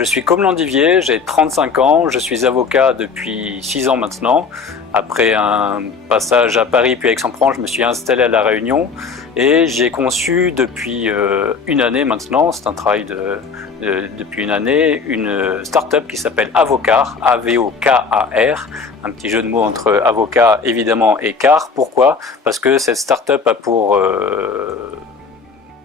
Je suis Côme Landivier, j'ai 35 ans, je suis avocat depuis 6 ans maintenant. Après un passage à Paris puis à Aix-en-Provence, je me suis installé à La Réunion et j'ai conçu depuis une année maintenant, c'est un travail depuis une année, une start-up qui s'appelle Avocar, A-V-O-K-A-R, un petit jeu de mots entre avocat évidemment et car. Pourquoi? Parce que cette start-up a pour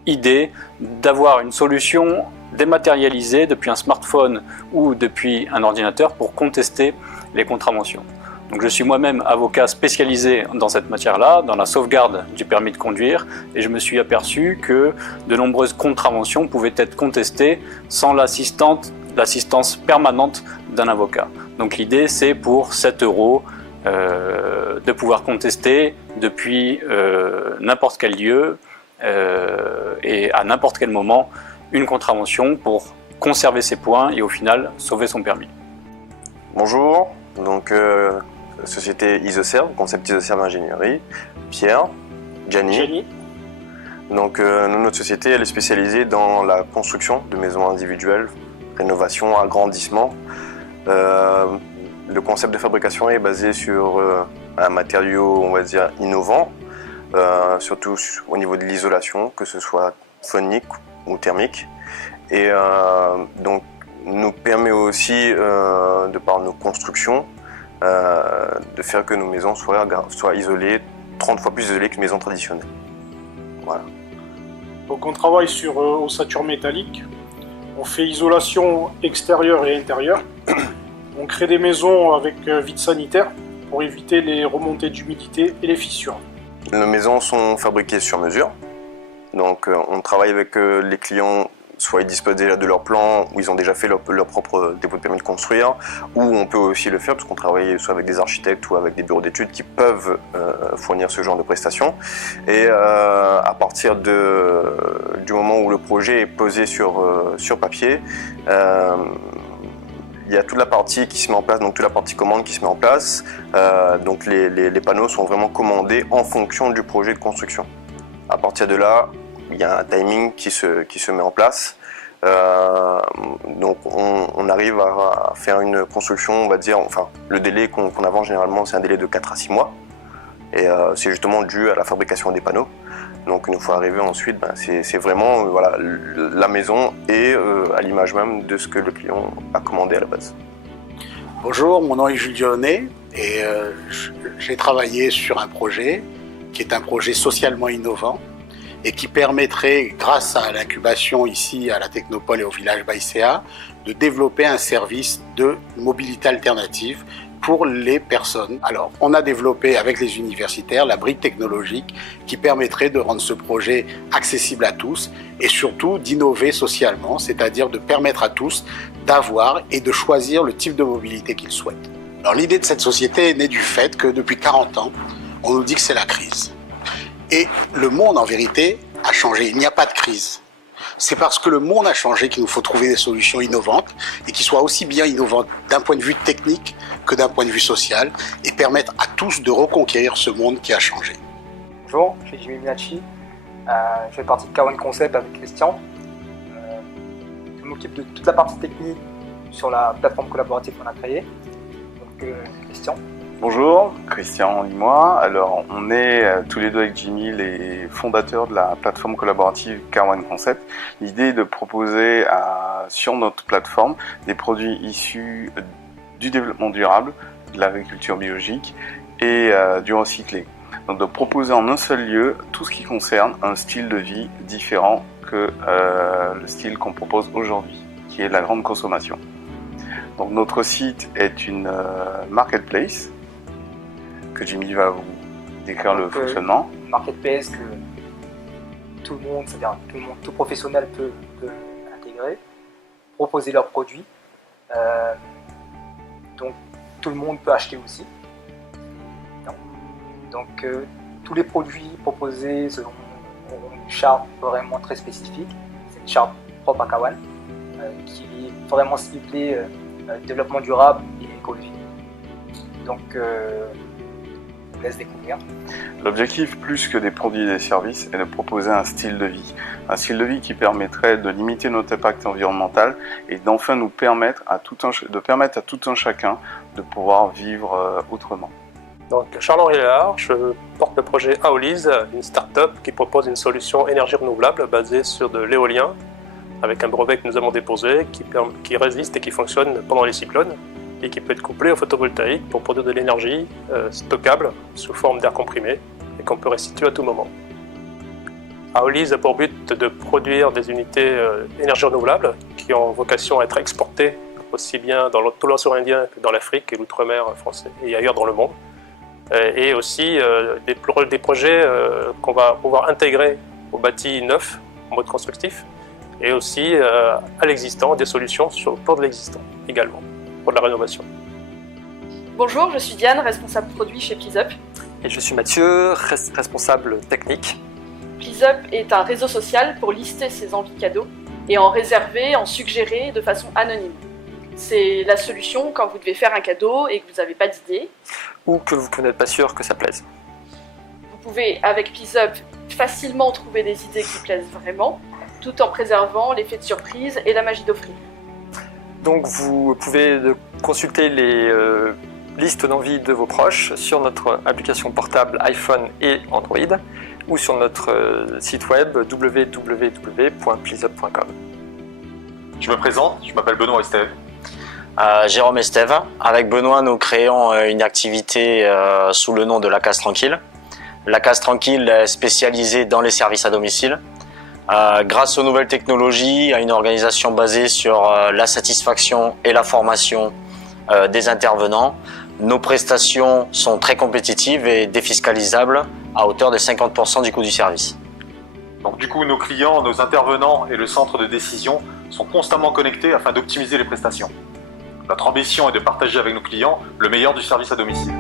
idée d'avoir une solution dématérialisée depuis un smartphone ou depuis un ordinateur pour contester les contraventions. Donc je suis moi-même avocat spécialisé dans cette matière-là, dans la sauvegarde du permis de conduire, et je me suis aperçu que de nombreuses contraventions pouvaient être contestées sans l'assistance permanente d'un avocat. Donc l'idée, c'est pour 7 € de pouvoir contester depuis n'importe quel lieu et à n'importe quel moment une contravention pour conserver ses points et au final sauver son permis. Bonjour, donc société Isoserve, concept Isoserve Ingénierie, Pierre, Gianni. Donc notre société elle est spécialisée dans la construction de maisons individuelles, rénovation, agrandissement. Le concept de fabrication est basé sur un matériau, on va dire, innovant, surtout au niveau de l'isolation, que ce soit phonique ou thermique, et donc nous permet aussi, de par nos constructions, de faire que nos maisons soient isolées, 30 fois plus isolées qu'une maison traditionnelle. Voilà. Donc on travaille sur ossature métallique, on fait isolation extérieure et intérieure, on crée des maisons avec vide sanitaire pour éviter les remontées d'humidité et les fissures. Nos maisons sont fabriquées sur mesure. Donc on travaille avec les clients, soit ils disposent déjà de leur plan, ou ils ont déjà fait leur propre dépôt de permis de construire, ou on peut aussi le faire parce qu'on travaille soit avec des architectes ou avec des bureaux d'études qui peuvent fournir ce genre de prestations. Et à partir du moment où le projet est posé sur papier, il y a toute la partie qui se met en place, donc toute la partie commande qui se met en place. Donc les panneaux sont vraiment commandés en fonction du projet de construction. À partir de là, il y a un timing qui se met en place. Donc on arrive à faire une construction, on va dire, enfin le délai qu'on avance généralement c'est un délai de 4 à 6 mois. Et c'est justement dû à la fabrication des panneaux. Donc une fois arrivé ensuite, c'est vraiment voilà, la maison et à l'image même de ce que le client a commandé à la base. Bonjour, mon nom est Julien Honnet et j'ai travaillé sur un projet qui est un projet socialement innovant et qui permettrait, grâce à l'incubation ici à la Technopole et au village Baïséa, de développer un service de mobilité alternative pour les personnes. Alors, on a développé avec les universitaires la brique technologique qui permettrait de rendre ce projet accessible à tous et surtout d'innover socialement, c'est-à-dire de permettre à tous d'avoir et de choisir le type de mobilité qu'ils souhaitent. Alors, l'idée de cette société est née du fait que depuis 40 ans, on nous dit que c'est la crise. Et le monde, en vérité, a changé. Il n'y a pas de crise. C'est parce que le monde a changé qu'il nous faut trouver des solutions innovantes et qui soient aussi bien innovantes d'un point de vue technique que d'un point de vue social et permettre à tous de reconquérir ce monde qui a changé. Bonjour, je suis Jimmy Minacci. Je fais partie de Kawan Concept avec Christian. Je m'occupe de toute la partie technique sur la plateforme collaborative qu'on a créée. Donc, Christian. Bonjour, Christian Limois. Alors, on est tous les deux avec Jimmy les fondateurs de la plateforme collaborative Car1 Concept. L'idée est de proposer sur notre plateforme des produits issus du développement durable, de l'agriculture biologique et du recyclé. Donc de proposer en un seul lieu tout ce qui concerne un style de vie différent que le style qu'on propose aujourd'hui, qui est la grande consommation. Donc notre site est une marketplace que Jimmy va vous décrire le fonctionnement. Marketplace que tout le monde, c'est-à-dire tout professionnel peut intégrer, proposer leurs produits. Donc tout le monde peut acheter aussi. Donc tous les produits proposés auront une charte vraiment très spécifique. C'est une charte propre à Kawan qui est vraiment ciblée développement durable et écologie. Donc laisse découvrir. L'objectif, plus que des produits et des services, est de proposer un style de vie. Un style de vie qui permettrait de limiter notre impact environnemental et d'enfin nous permettre à tout un chacun de pouvoir vivre autrement. Donc, Charles-Henri Léard, je porte le projet Aolise, une start-up qui propose une solution énergie renouvelable basée sur de l'éolien, avec un brevet que nous avons déposé, qui résiste et qui fonctionne pendant les cyclones, et qui peut être couplé au photovoltaïque pour produire de l'énergie stockable sous forme d'air comprimé, et qu'on peut restituer à tout moment. Aolise a pour but de produire des unités énergie renouvelable qui ont vocation à être exportées aussi bien dans tout l'océan Indien que dans l'Afrique et l'outre-mer français et ailleurs dans le monde. Et aussi des projets qu'on va pouvoir intégrer au bâti neuf en mode constructif et aussi à l'existant, des solutions pour de l'existant également, pour de la rénovation. Bonjour, je suis Diane, responsable produit chez PleaseUp. Et je suis Mathieu, responsable technique. PleaseUp est un réseau social pour lister ses envies cadeaux et en réserver, en suggérer de façon anonyme. C'est la solution quand vous devez faire un cadeau et que vous n'avez pas d'idée. Ou que vous n'êtes pas sûr que ça plaise. Vous pouvez, avec PleaseUp, facilement trouver des idées qui plaisent vraiment, tout en préservant l'effet de surprise et la magie d'offrir. Donc vous pouvez consulter les listes d'envie de vos proches sur notre application portable iPhone et Android ou sur notre site web www.pleaseup.com. Je me présente, je m'appelle Benoît Estève. Jérôme Estève. Avec Benoît, nous créons une activité sous le nom de La Case Tranquille. La Case Tranquille est spécialisée dans les services à domicile. Grâce aux nouvelles technologies, à une organisation basée sur la satisfaction et la formation des intervenants, nos prestations sont très compétitives et défiscalisables à hauteur de 50% du coût du service. Donc du coup, nos clients, nos intervenants et le centre de décision sont constamment connectés afin d'optimiser les prestations. Notre ambition est de partager avec nos clients le meilleur du service à domicile.